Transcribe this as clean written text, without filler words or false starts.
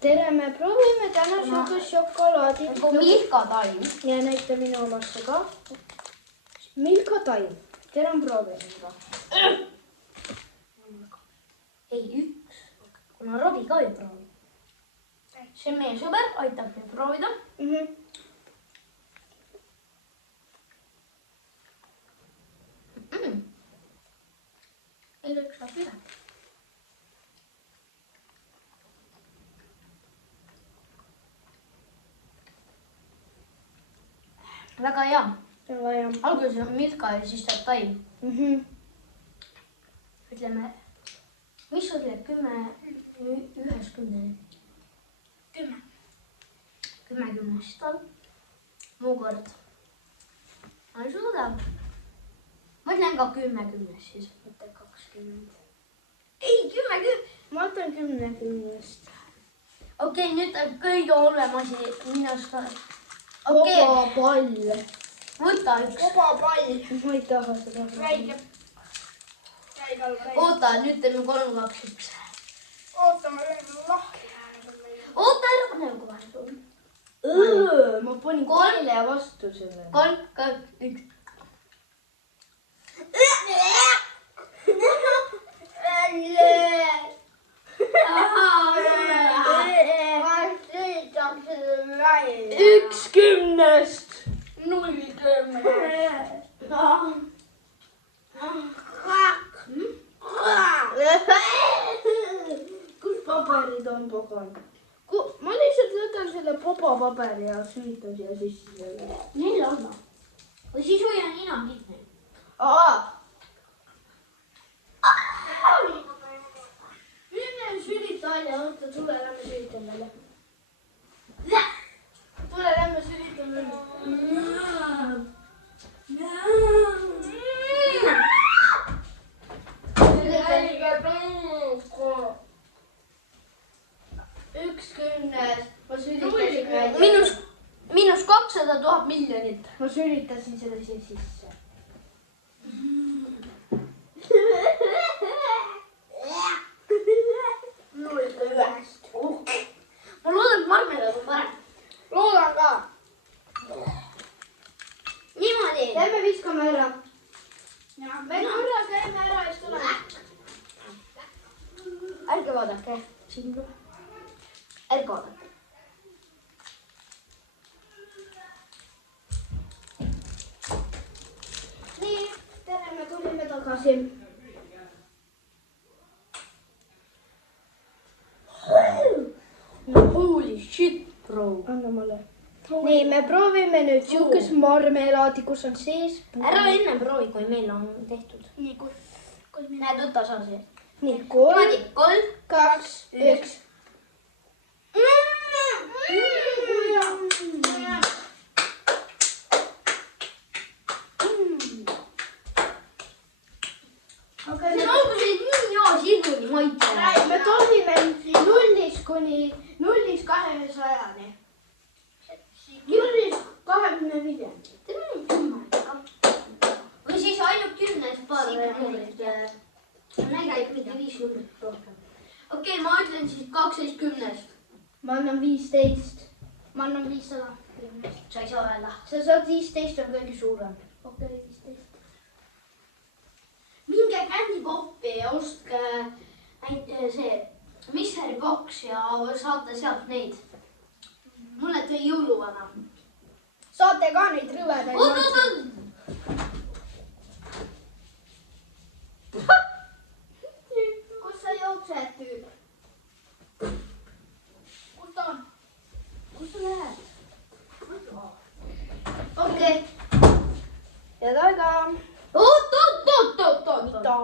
tere, me proovime täna siuke šokolaadi. Nagu Milka taim. Ja näita minu omasse ka. Milka taim. Tere, on proovime ka. Ei, üks. Kuna Robi ka ei proovi. See on meie sõber, aitab meil proovida. Ei lõks saab üle. Väga hea. Alguses on Milka ja siis tuleb taim. Ütleme, mis sul teeb 10 10? 10. 10 siis tal. Muu kord. Ma ei suuda. Ma ütlen ka 10 siis. Mitte 20. Ei, 10. Ma ütlen 10. Okei, nüüd on kõige hullem asi minust. Kopapall. Võta üks. Kopapall. Ma ei taha seda. Oota, nüüd teeme 3, 2, 1. Oota, ma löön lahti. Oota, ära pane kohe sul. Ma panin keele vastu selle. 3, 2, 1. Üks 10. 0, 10. Kus paberid on, pagan? Ma lihtsalt võtan selle popapaberi ja sülitan siia sisse selle. Neile anna. Või siis hoia nina kinni. Mine sülita välja, oota, tule, lähme sülitame välja. Tule, lähme sülitame välja. Üks 10. Ma sülitasin välja. Miinus 200 000 miljonit. Ma sülitasin selle siia sisse. Ma loodan, et marmelaad on parem. Loodan ka. Niimoodi. Lähme viskame ära. Me korra käime ära ja siis tuleme. Ärge vaadake. Ärge vaadake. Nii, tere, me tulime tagasi. Holy shit, bro. Anna mulle. Nii, me proovime nüüd siukest marmelaadi, kus on sees. Ära enne proovi, kui meil on tehtud. Nii, Näed, võta sa see. nii, 3, 3, 2, 1. See on alguses nii hea siduni maitse. Me tohime 0-st kuni 0-200-ni. 0-25. Või siis ainult 10 paar numbrit. Näidake mitte 5 numbrit rohkem. Okei, ma ütlen siis 12 10-st. Ma annan 15. Ma annan 500. Sa ei saa öelda. Sa saad 15, on kõige suurem. Okei, 15. Minge Candy Popi ja ostke see Mystery Box ja saate sealt neid. Mulle tõi jõuluvana. Saate ka neid rõvedaid. Oot! Kus sa jooksed, tüüp? Kus ta on? Kus sa lähed? Okei. Ja taga. Oot! Mida?